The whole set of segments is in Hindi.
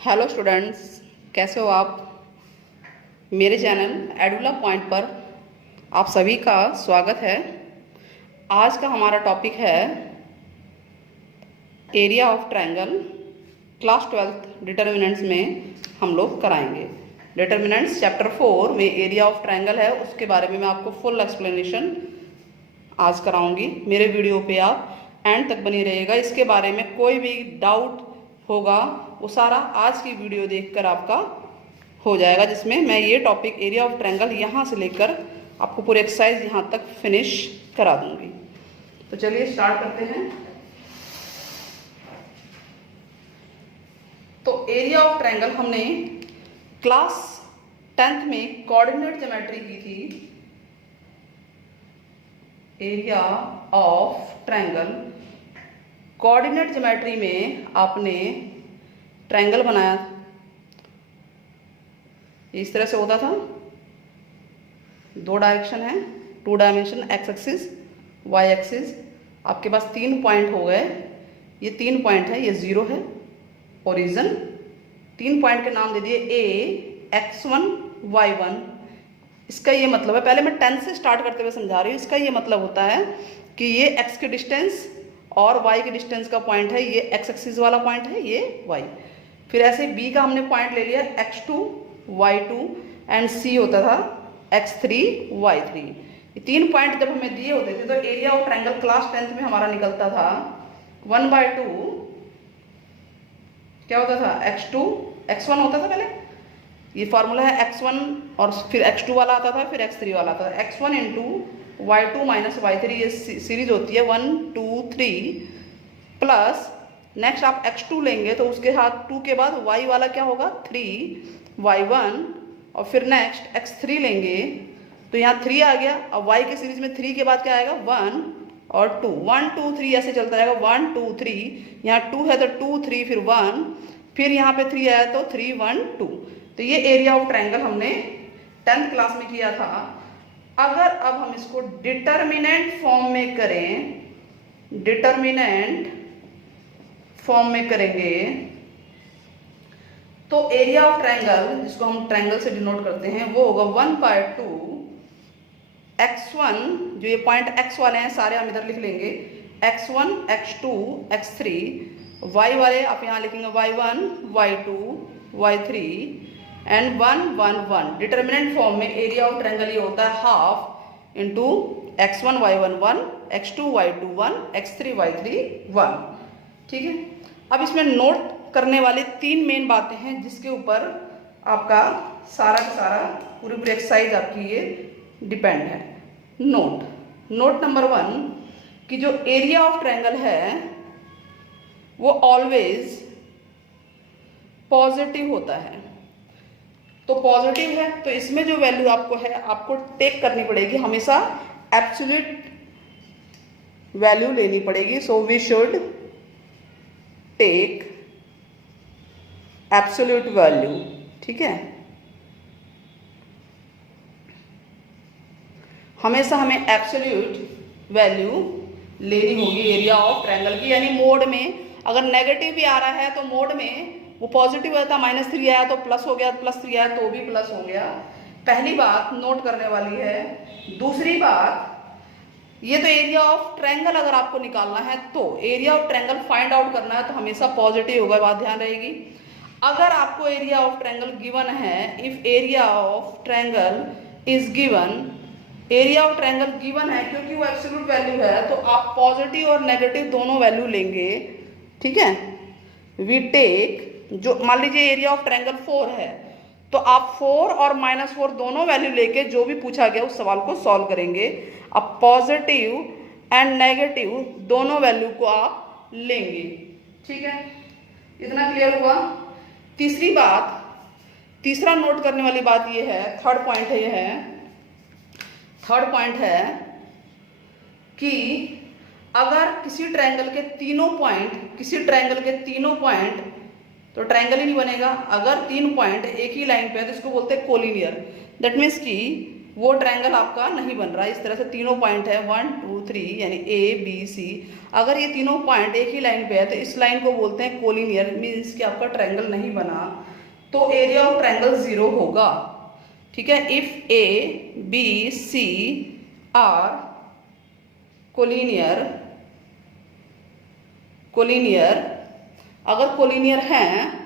हेलो स्टूडेंट्स, कैसे हो आप। मेरे चैनल एडुला पॉइंट पर आप सभी का स्वागत है। आज का हमारा टॉपिक है area of triangle. Class 12th determinants में हम लोग कराएंगे। डिटर्मिनेंट्स चैप्टर 4 में एरिया ऑफ ट्रायंगल है, उसके बारे में मैं आपको फुल एक्सप्लेनेशन आज कराऊंगी। मेरे वीडियो पे आप एंड तक बनी रहिएगा। इसके बारे में कोई भी डाउट होगा वो सारा आज की वीडियो देखकर आपका हो जाएगा, जिसमें मैं ये टॉपिक एरिया ऑफ ट्रायंगल यहाँ से लेकर आपको पूरे एक्सरसाइज यहाँ तक फिनिश करा दूंगी। तो चलिए स्टार्ट करते हैं। तो एरिया ऑफ ट्रायंगल हमने क्लास 10th में कोऑर्डिनेट ज्योमेट्री की थी। Area of triangle coordinate geometry में आपने ट्रायंगल बनाया, इस तरह से होता था। दो डायरेक्शन है, 2 dimension, x axis y axis. आपके पास 3 पॉइंट हो गए। ये 3 पॉइंट है, ये 0 है ओरिजिन। 3 पॉइंट के नाम दे दिए ए, x1, y1। इसका ये मतलब है, पहले मैं 10 से स्टार्ट करते हुए समझा रही हूँ। इसका ये मतलब होता है कि ये x के डिस्टेंस और y के डिस्टेंस का पॉइंट है, ये x एक्सिस वाला पॉइंट है, ये y। फिर ऐसे b का हमने पॉइंट ले लिया x2, y2 एंड c होता था x3, y3। ये 3 पॉइंट जब हमें दिए होते थे तो area of triangle class 10th में हमारा निकलता था 1/2 क्या होता था, x2, x1 होता था पहले। ये फॉर्मूला है x1 और फिर x2 वाला आता था, फिर x3 वाला आता था। x1 into y2 minus y3, ये सीरीज होती है 1, 2, 3 प्लस नेक्स्ट आप x2 लेंगे तो उसके साथ 2 के बाद y वाला क्या होगा 3, y1 और फिर नेक्स्ट x3 लेंगे तो यहाँ 3 आ गया। अब y के सीरीज में 3 के बाद क्या आएगा 1 और 2, 1, 2, 3 ऐसे चलता रहेगा। 1, 2, 3, यहाँ 2 है तो 2, 3 फिर 1, फिर यहाँ पे 3 आया तो 3, 1, 2। तो ये एरिया ऑफ ट्रायंगल हमने 10th क्लास में किया था। अगर अब हम इसको डिटर्मिनेंट फॉर्म में करें, डिटर्मिनेंट फॉर्म में करेंगे तो एरिया ऑफ ट्रायंगल, जिसको हम ट्रायंगल से डिनोट करते हैं, वो होगा 1/2 x1, जो ये पॉइंट x वाले हैं सारे हम इधर लिख लेंगे, x1, x2, x3, y वाले आप यहाँ लिखेंगे y1, y2, y3 and 1, 1, 1। Determinant form में एरिया ऑफ ट्रायंगल ये होता है half into x1, y1 1, x2, y2 1, x3, y3 1। ठीक है। अब इसमें नोट करने वाली 3 मेन बातें हैं जिसके ऊपर आपका सारा का सारा पूरी पूरी एक्सरसाइज आपकी ये डिपेंड है। नोट नंबर 1 कि जो एरिया ऑफ ट्रायंगल है वो ऑलवेज पॉजिटिव होता है। तो पॉजिटिव है तो इसमें जो वैल्यू आपको है आपको टेक करनी पड़ेगी, हमेशा एब्सोल्यूट वैल्यू लेनी पड़ेगी। So we should take absolute value. ठीक है, हमेशा हमें एब्सोल्यूट वैल्यू लेनी होगी एरिया ऑफ ट्रायंगल की। यानी मोड में अगर नेगेटिव भी आ रहा है तो मोड में वो पॉजिटिव होता है, -3 आया तो प्लस हो गया, +3 आया तो भी प्लस हो गया। पहली बात नोट करने वाली है। दूसरी बात, ये तो एरिया ऑफ ट्रायंगल अगर आपको निकालना है तो area of triangle find out करना है तो हमेशा पॉजिटिव होगा, बात ध्यान रहेगी। अगर आपको एरिया ऑफ ट्रायंगल गिवन है, if area of triangle is given, area of triangle given है क्योंकि वो एब्सोल्यूट वैल्यू है तो आप पॉजिटिव और नेगेटिव दोनों वैल्यू लेंगे। ठीक है, वी टेक, जो मान लीजिए एरिया ऑफ ट्रायंगल 4 है तो आप 4 और -4 दोनों वैल्यू लेके जो भी पूछा गया उस सवाल को सॉल्व करेंगे। अब पॉजिटिव एंड नेगेटिव दोनों वैल्यू को आप लेंगे। ठीक है, इतना क्लियर हुआ। तीसरी बात, तीसरा नोट करने वाली बात ये है, थर्ड पॉइंट है, ये है, थर्ड पॉइंट है कि अगर किसी ट्रायंगल के तीनों पॉइंट, तो ट्रायंगल ही नहीं बनेगा। अगर 3 पॉइंट एक ही लाइन पे है तो इसको बोलते हैं कोलिनियर। दैट मीन्स कि वो ट्रायंगल आपका नहीं बन रहा है। इस तरह से तीनों पॉइंट है 1 2 3 यानी ए बी सी, अगर ये तीनों पॉइंट एक ही लाइन पे है तो इस लाइन को बोलते हैं कोलिनियर, मीन्स कि आपका ट्रायंगल नहीं बना, तो एरिया ऑफ ट्रायंगल 0 होगा। ठीक है, if A B C are collinear, अगर कोलिनियर हैं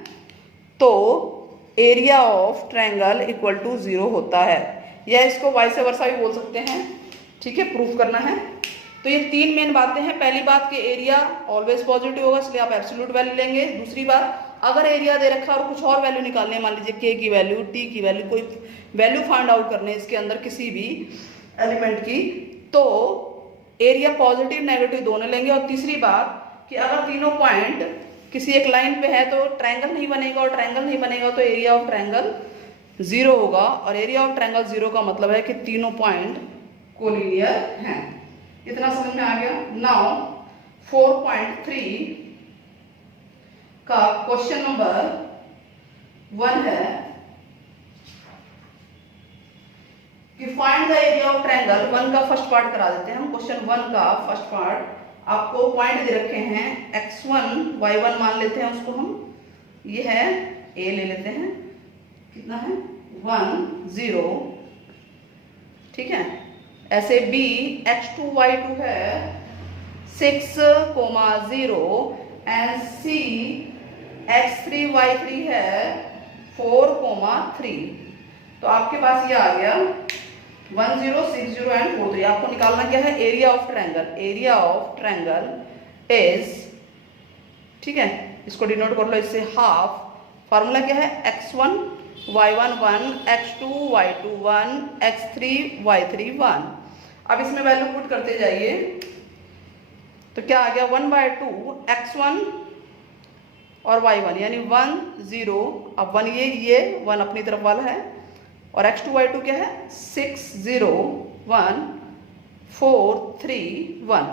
तो area of triangle equal to 0 होता है, या इसको वाइस वर्सा भी बोल सकते हैं। ठीक है, प्रूफ करना है। तो ये तीन मेन बातें हैं। पहली बात कि एरिया ऑलवेज पॉजिटिव होगा, इसलिए आप एब्सोल्यूट वैल्यू लेंगे। दूसरी बात, अगर एरिया दे रखा है और कुछ और वैल्यू निकालनी है, मान लीजिए के की वैल्यू, टी की वैल्यू, कोई वैल्यू फाइंड आउट करने इसके अंदर किसी भी एलिमेंट की, तो एरिया पॉजिटिव नेगेटिव दोनों लेंगे। और तीसरी बात कि अगर तीनों पॉइंट किसी एक लाइन पे है तो ट्रायंगल नहीं बनेगा, और ट्रायंगल नहीं बनेगा तो एरिया ऑफ ट्रायंगल 0 होगा। और एरिया ऑफ ट्रायंगल 0 का मतलब है कि तीनों पॉइंट कोलिनियर हैं। इतना समझ में आ गया। नाउ 4.3 का क्वेश्चन नंबर 1 है कि find the area of triangle. 1 का फर्स्ट पार्ट करा देते हैं हम। क्वेश्चन 1 का फर्स्ट पार्ट, आपको पॉइंट दे रखे हैं x1 y1 मान लेते हैं उसको हम, ये है a ले लेते हैं, कितना है 1 0। ठीक है, ऐसे b x2 y2 है 6, 0 एंड c x3 y3 है 4, 3। तो आपके पास ये आ गया 1 0 6 0 एंड 4 3। आपको निकालना क्या है, area of triangle. Area of triangle is, ठीक है, इसको डिनोट कर लो इससे हाफ। फार्मूला क्या है, x1 y1 1, x2 y2 1, x3 y3 1। अब इसमें वैल्यू पुट करते जाइए, तो क्या आ गया 1/2 x1 और y1 यानी 1 0। अब 1 ये 1 अपनी तरफ वाला है, और x2 y2 क्या है 6 0 1 4 3 1।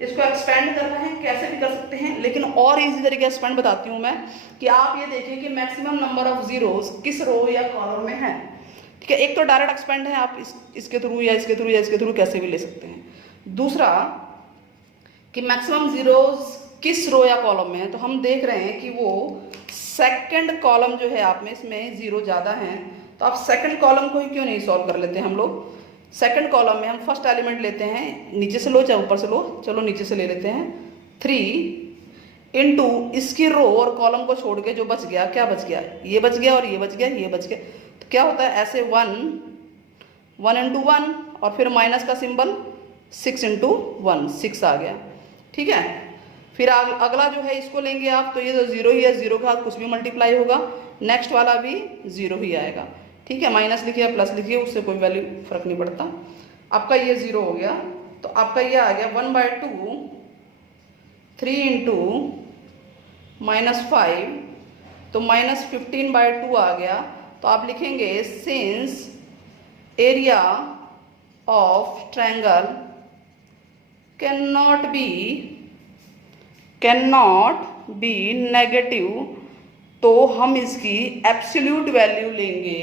इसको एक्सपेंड करना है, कैसे भी कर सकते हैं, लेकिन और इजी तरीके एक्सपेंड बताती हूँ मैं, कि आप ये देखिए कि मैक्सिमम नंबर ऑफ जीरोस किस रो या कॉलम में है। ठीक है, एक तो डायरेक्ट एक्सपेंड है, आप इसके थ्रू या इसके थ्रू या इसके थ्रू कैसे भी ले सकते हैं। दूसरा कि मैक्सिमम जीरोस किस रो या कॉलम में है, तो हम देख रहे हैं कि वो सेकंड कॉलम जो है आप में, इसमें जीरो ज़्यादा हैं, तो आप सेकंड कॉलम को ही क्यों नहीं सॉल्व कर लेते हैं हम लोग। सेकंड कॉलम में हम फर्स्ट एलिमेंट लेते हैं, नीचे से लो चाहे ऊपर से लो, चलो नीचे से ले लेते हैं 3 इंटू इसकी रो और कॉलम को छोड़ के जो बच गया, क्या बच गया, ये बच गया और ये बच गया, ये बच गया। तो क्या होता है, ऐसे 1 इंटू 1 और फिर माइनस का सिंबल 6 इंटू 1 6 आ गया। ठीक है, फिर अगला जो है इसको लेंगे आप, तो ये तो 0 ही है, 0 के साथ कुछ भी मल्टीप्लाई होगा, नेक्स्ट वाला भी 0 ही आएगा। ठीक है, माइनस लिखिए प्लस लिखिए, उससे कोई वैल्यू फर्क नहीं पड़ता। आपका ये 0 हो गया, तो आपका ये आ गया 1/2 3 इंटू -5, तो -15/2 आ गया। तो आप लिखेंगे since area of triangle can not be negative, तो हम इसकी एब्सोल्यूट वैल्यू लेंगे,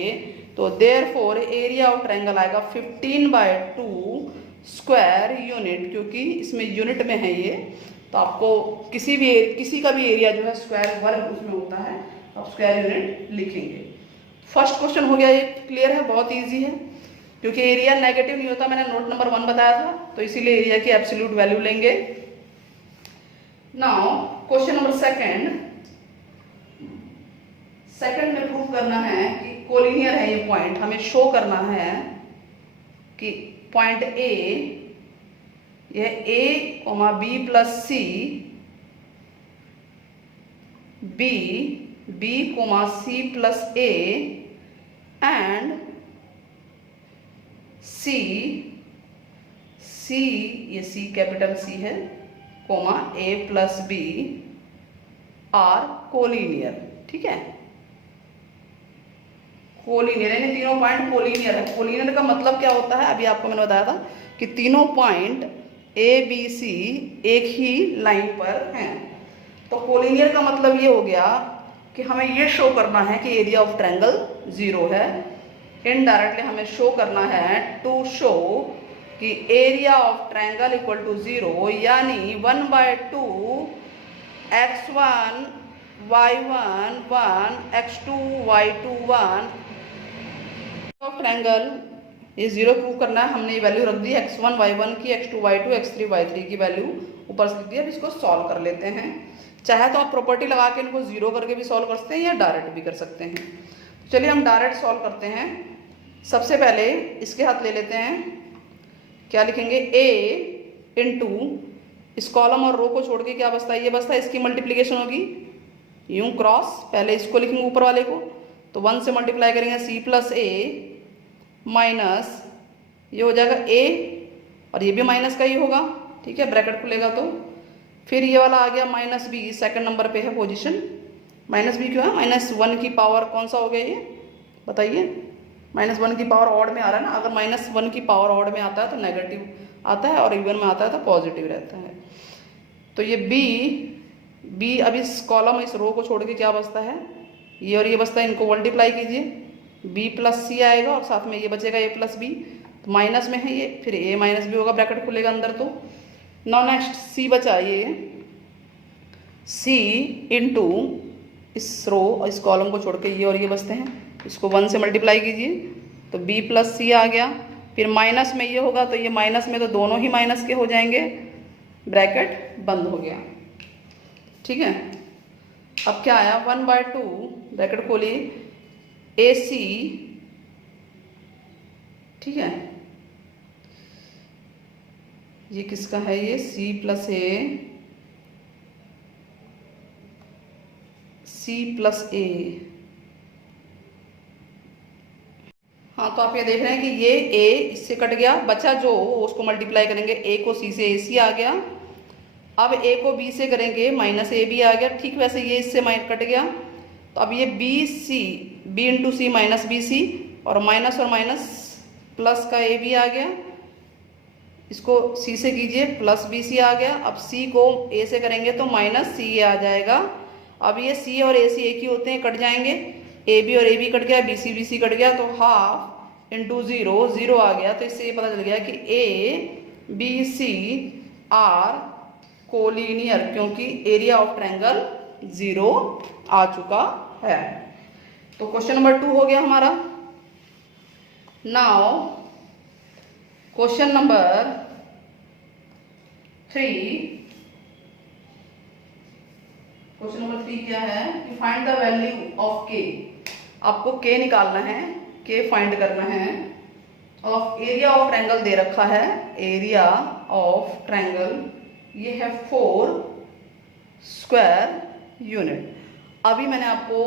तो देयरफॉर एरिया ऑफ ट्रायंगल आएगा 15/2 स्क्वायर यूनिट, क्योंकि इसमें यूनिट में है ये, तो आपको किसी का भी एरिया जो है स्क्वायर वर्ग उसमें होता है, तो आप स्क्वायर यूनिट लिखेंगे। फर्स्ट क्वेश्चन हो गया, ये क्लियर है, बहुत ईजी है, क्योंकि एरिया नेगेटिव नहीं होता, मैंने नोट नंबर 1 बताया था, तो इसीलिए एरिया की एब्सोल्यूट वैल्यू लेंगे। नाउ क्वेश्चन नंबर सेकंड में प्रूव करना है कि कोलिनियर है ये पॉइंट, हमें शो करना है कि पॉइंट ए, यह a, b plus c, b c plus a and c, ये c कैपिटल C है, a plus b are collinear. ठीक है, कोलिनियर यानी तीनों पॉइंट कोलिनियर है। कोलिनियर का मतलब क्या होता है, अभी आपको मैंने बताया था कि तीनों पॉइंट ए बी सी एक ही लाइन पर हैं। तो कोलिनियर का मतलब ये हो गया कि हमें ये शो करना है कि एरिया ऑफ ट्रायंगल 0 है। इनडायरेक्टली हमें शो करना है, टू शो कि area of triangle equal to 0, यानी 1/2 x1 y1 1 x2 y2 1 of triangle, ये 0 प्रूव करना है। हमने ये वैल्यू रख दी x1 y1 की, x2 y2 x3 y3 की वैल्यू ऊपर से लिख दी। अब इसको सॉल्व कर लेते हैं। चाहे तो आप प्रॉपर्टी लगा के इनको 0 करके भी सॉल्व कर सकते हैं या डायरेक्ट भी कर सकते हैं। चलिए हम डायरेक्ट सॉल्व करते हैं। सबसे पहले इसके हाथ ले लेते हैं, क्या लिखेंगे, a इंटू इस कॉलम और रो को छोड़ के क्या बचता है, ये बचता है, इसकी मल्टीप्लीकेशन होगी यूं क्रॉस, पहले इसको लिखेंगे ऊपर वाले को, तो 1 से मल्टीप्लाई करेंगे c प्लस a माइनस ये हो जाएगा a, और ये भी माइनस का ही होगा, ठीक है, ब्रैकेट खुलेगा तो। फिर ये वाला आ गया माइनस b, सेकंड नंबर पे है पोजीशन। माइनस b क्यों है, -1 की पावर कौन सा हो गया ये बताइए, -1 की पावर ऑड में आ रहा है ना। अगर -1 की पावर ऑड में आता है तो नेगेटिव आता है, और इवन में आता है तो पॉजिटिव रहता है। तो ये b अब इस कॉलम इस रो को छोड़ के क्या बचता है, ये और ये बचता है, इनको मल्टीप्लाई कीजिए, b प्लस c आएगा और साथ में ये बचेगा a प्लस b, तो माइनस में है ये, फिर a माइनस b होगा, ब्रैकेट खुलेगा अंदर। तो नाउ नेक्स्ट c बचा, ये c इंटू इस रो और इस कॉलम को छोड़ के ये और ये बचते हैं, इसको 1 से मल्टीप्लाई कीजिए तो b प्लस c आ गया। फिर माइनस में ये होगा तो ये माइनस में, तो दोनों ही माइनस के हो जाएंगे, ब्रैकेट बंद हो गया, ठीक है। अब क्या आया, 1/2 ब्रैकेट खोलिए AC, ठीक है, ये किसका है, ये c plus a, c plus a। हाँ, तो आप ये देख रहे हैं कि ये a इससे कट गया, बचा जो उसको मल्टीप्लाई करेंगे, a को c से ac आ गया, अब a को b से करेंगे -ab आ गया, ठीक वैसे ये इससे कट गया, तो अब ये b इंटू सी माइनस bc, और माइनस प्लस का ab आ गया, इसको c से कीजिए प्लस bc आ गया। अब c को a से करेंगे तो -ca आ जाएगा। अब ये c और ac एक ही होते हैं, कट जाएंगे, ab और ab कट गया, bc कट गया, तो हाफ इंटू 0 आ गया। तो इससे ये पता चल गया कि a b c are collinear, क्योंकि एरिया ऑफ ट्रायंगल 0 आ चुका है। तो क्वेश्चन नंबर 2 हो गया हमारा। Now question number 3, question number 3 क्या है कि find the value of k। आपको k निकालना है, k फाइंड करना है, ऑफ एरिया ऑफ ट्रायंगल दे रखा है, एरिया ऑफ ट्रायंगल ये है 4 स्क्वायर यूनिट। अभी मैंने आपको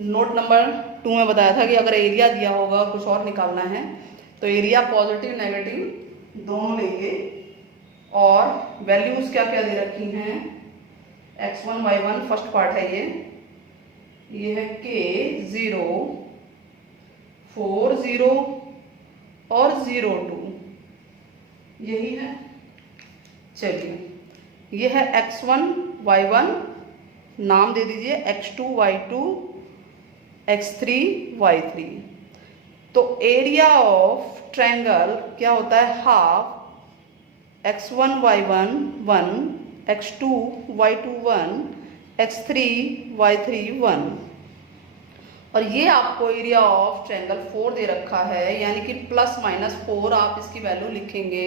नोट नंबर 2 में बताया था कि अगर एरिया दिया होगा कुछ और निकालना है तो एरिया पॉजिटिव नेगेटिव दोनों लेंगे, और वैल्यूज क्या क्या दे रखी हैं, x1 y1 फर्स्ट पार्ट है ये है k 0 4 0 और 0 2, यही है। चलिए ये है x1 y1, नाम दे दीजिए x2 y2 x3 y3। तो एरिया ऑफ ट्रायंगल क्या होता है, half x1 y1 1 x2 y2 1 x3 y3 1, और ये आपको एरिया ऑफ ट्रायंगल 4 दे रखा है, यानी कि ±4 आप इसकी वैल्यू लिखेंगे,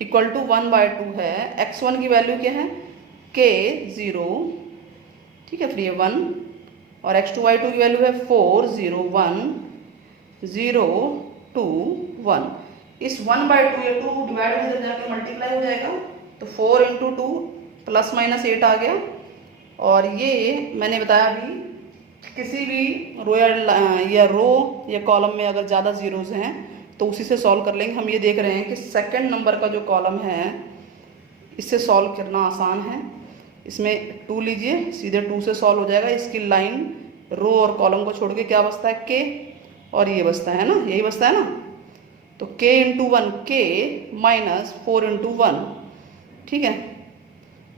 इक्वल टू 1/2 है। x1 की वैल्यू क्या है, k 0, ठीक है, फिर ये 1, और x2 y2 की वैल्यू है 4 0 1 0 2 1। इस 1/2 ये 2 डिवाइड में जब जाके मल्टीप्लाई हो जाएगा तो 4 इंटू 2 ±8 आ गया। और ये मैंने बताया अभी, किसी भी रो या कॉलम में अगर ज़्यादा जीरोज हैं तो उसी से सॉल्व कर लेंगे। हम ये देख रहे हैं कि सेकंड नंबर का जो कॉलम है इससे सॉल्व करना आसान है। इसमें 2 लीजिए, सीधे 2 से सॉल्व हो जाएगा। इसकी लाइन रो और कॉलम को छोड़ के क्या बचता है, k, और ये बचता है ना, यही बचता है ना। तो k into 1 k minus 4 into 1, ठीक है,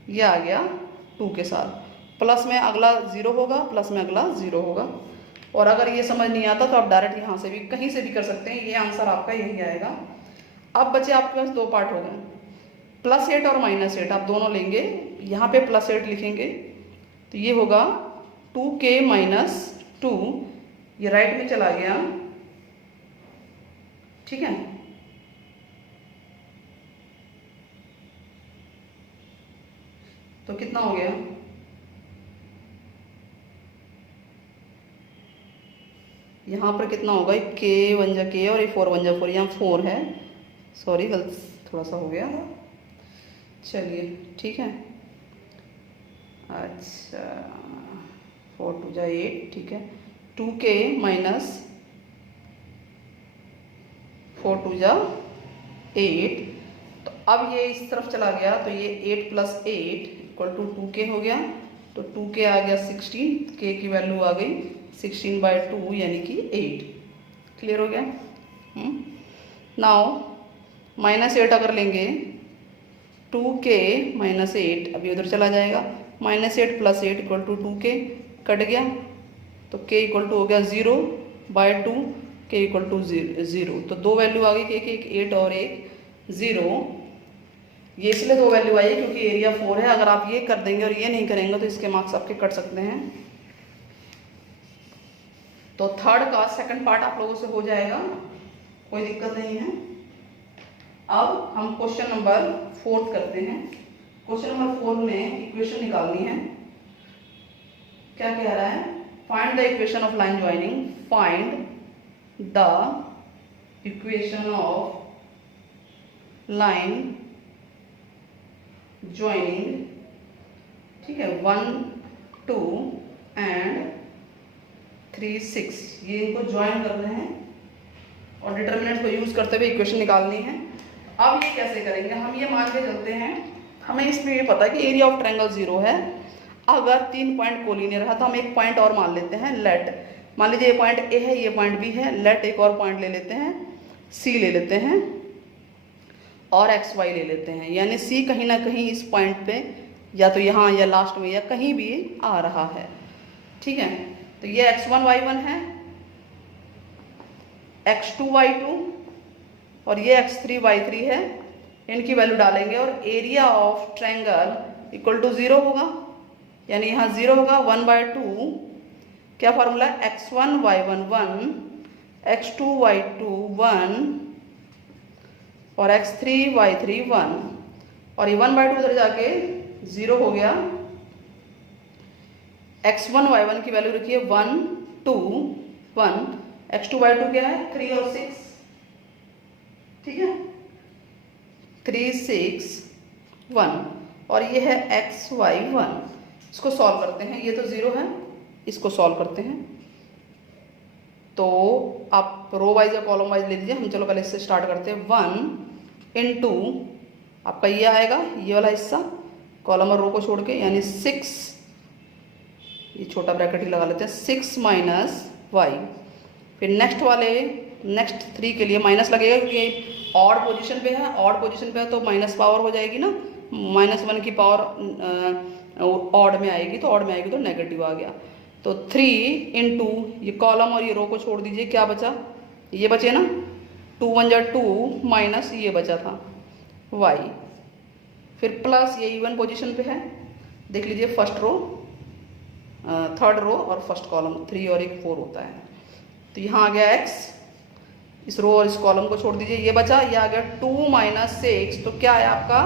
ये आ गया 2 के साथ। प्लस में अगला 0 होगा, प्लस में अगला 0 होगा। और अगर ये समझ नहीं आता तो आप डायरेक्ट यहाँ से भी कहीं से भी कर सकते हैं, ये आंसर आपका यही आएगा। अब बचे आपके पास दो पार्ट हो गए, +8 और -8 आप दोनों लेंगे, यहाँ पे +8 लिखेंगे तो ये होगा 2k - 2, ये राइट में चला गया, ठीक है। तो कितना हो गया, यहाँ पर कितना होगा, k 1 जा k और ये 4 1 जा 4, यहाँ 4 है, सॉरी गलत थोड़ा सा हो गया, चलिए ठीक है। अच्छा 4 2 जा 8, ठीक है। 2k - 4 2 जा 8, तो अब ये इस तरफ चला गया तो ये 8 + 8 = 2k हो गया, तो 2k आ गया 16, k की वैल्यू आ गई 16/2 यानी कि 8। क्लियर हो गया। नाउ -8 अगर लेंगे 2k - 8 अभी उधर चला जाएगा, -8 + 8 = 2k, कट गया तो k = हो गया 0/2, k = 0, तो दो वैल्यू आ गई k की, एक 8 और एक 0। ये इसलिए दो वैल्यू आई क्योंकि एरिया 4 है, अगर आप ये कर देंगे और ये नहीं करेंगे तो इसके मार्क्स आपके कट सकते हैं। तो थर्ड का सेकंड पार्ट आप लोगों से हो जाएगा, कोई दिक्कत नहीं है। अब हम क्वेश्चन नंबर 4 करते हैं। क्वेश्चन नंबर 4 में इक्वेशन निकालनी है। क्या कह रहा है, find the equation of line joining, find the equation of line joining, ठीक है, 1 2 एंड 3 6, ये इनको ज्वाइन करना है और डिटर्मिनेंट को यूज करते हुए इक्वेशन निकालनी है। अब ये कैसे करेंगे, हम ये मान के चलते हैं, हमें इसमें ये पता है कि एरिया ऑफ ट्रायंगल 0 है। अगर 3 पॉइंट कोलिनियर है तो हम एक पॉइंट और मान लेते हैं, लेट, मान लीजिए ये पॉइंट ए है, ये पॉइंट बी है, लेट एक और पॉइंट ले लेते हैं, सी ले लेते हैं और एक्स वाई ले लेते हैं, यानी सी कहीं ना कहीं इस पॉइंट पे या तो यहाँ या लास्ट में या कहीं भी आ रहा है, ठीक है। तो ये x1 y1 है, x2 y2 और ये x3 y3 है, इनकी वैल्यू डालेंगे और एरिया ऑफ ट्रायंगल = 0 होगा, यानी यहाँ 0 होगा, 1/2, क्या फार्मूला है, x1 y1 1, x2 y2 1 और x3 y3 1, और ये 1/2 उधर जाके 0 हो गया। x1 y1 की वैल्यू रखिए 1 2 1, x2 y2 क्या है 3 और 6, ठीक है, 3 6 1, और ये है x y 1। इसको सॉल्व करते हैं, ये तो 0 है, इसको सॉल्व करते हैं। तो आप रो वाइज या कॉलम वाइज ले लीजिए, हम चलो पहले इससे स्टार्ट करते हैं। 1 × आपका ये आएगा, ये वाला हिस्सा कॉलम और रो को छोड़ के, यानी 6, ये छोटा ब्रैकेट ही लगा लेते हैं, 6 - y। फिर नेक्स्ट वाले, नेक्स्ट 3 के लिए माइनस लगेगा क्योंकि ऑड पोजीशन पे है, ऑड पोजीशन पे है तो माइनस पावर हो जाएगी ना, -1 की पावर ऑड में आएगी, तो ऑड में आएगी तो नेगेटिव आ गया। तो 3 × ये कॉलम और ये रो को छोड़ दीजिए, क्या बचा, ये बचे ना, 2 1 जा 2 माइनस ये बचा था y, फिर प्लस ये इवन पोजीशन पे है, देख लीजिए फर्स्ट रो, थर्ड रो और फर्स्ट कॉलम, 3 और 1 4 होता है। तो यहाँ आ गया x, इस रो और इस कॉलम को छोड़ दीजिए, ये बचा, ये आ गया 2 - 6, तो क्या है आपका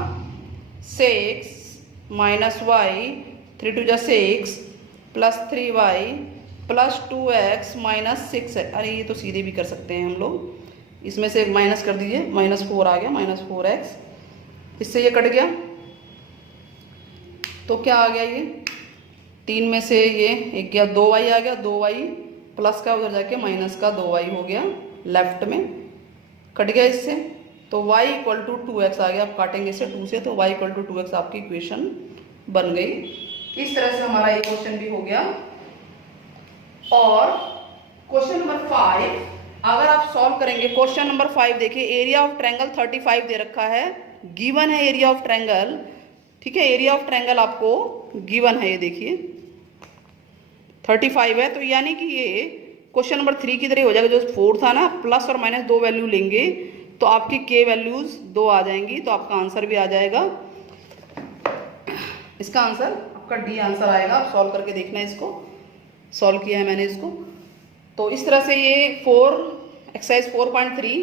6 - y, 3 2 जा 6 + 3y + 2x - 6 है। अरे ये तो सीधे भी कर सकते हैं हम लोग, इसमें से माइनस कर दीजिए, -4 आ गया, -4x, इससे ये कट गया, तो क्या आ गया, ये 3 में से ये एक गया, 2y आ गया, 2y प्लस का उधर जाके माइनस का 2y हो गया, लेफ्ट में कट गया इससे, तो y = 2x आ गया। आप काटेंगे इसे 2 से तो y = 2x आपकी इक्वेशन बन गई। इस तरह से हमारा ये क्वेश्चन भी हो गया। और क्वेश्चन नंबर 5 अगर आप सॉल्व करेंगे, क्वेश्चन नंबर 5 देखिए, एरिया ऑफ ट्रायंगल 35 दे रखा है, गिवन है एरिया ऑफ ट्रायंगल, ठीक है, एरिया ऑफ ट्रायंगल आपको गिवन है, ये देखिए 35 है, तो यानी कि ये क्वेश्चन नंबर 3 की तरह हो जाएगा, जो 4 था ना, प्लस और माइनस 2 वैल्यू लेंगे तो आपकी के वैल्यूज 2 आ जाएंगी, तो आपका आंसर भी आ जाएगा। इसका आंसर आपका डी आंसर आएगा। आप सॉल्व करके देखना, इसको सॉल्व किया है मैंने इसको। तो इस तरह से ये एक्सरसाइज 4.3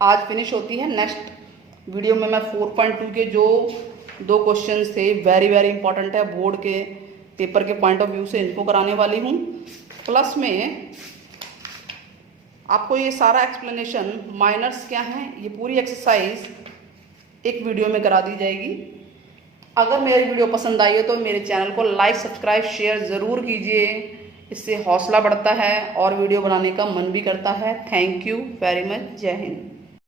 आज फिनिश होती है। नेक्स्ट वीडियो में मैं 4.2 के जो 2 क्वेश्चंस थे वेरी वेरी इंपॉर्टेंट है बोर्ड के पेपर के पॉइंट ऑफ व्यू से, इनको कराने वाली हूँ। प्लस में आपको ये सारा एक्सप्लेनेशन माइनर्स क्या हैं ये पूरी एक्सरसाइज एक वीडियो में करा दी जाएगी। अगर मेरी वीडियो पसंद आई हो तो मेरे चैनल को लाइक सब्सक्राइब शेयर ज़रूर कीजिए, इससे हौसला बढ़ता है और वीडियो बनाने का मन भी करता है। Thank you very much. जय हिंद।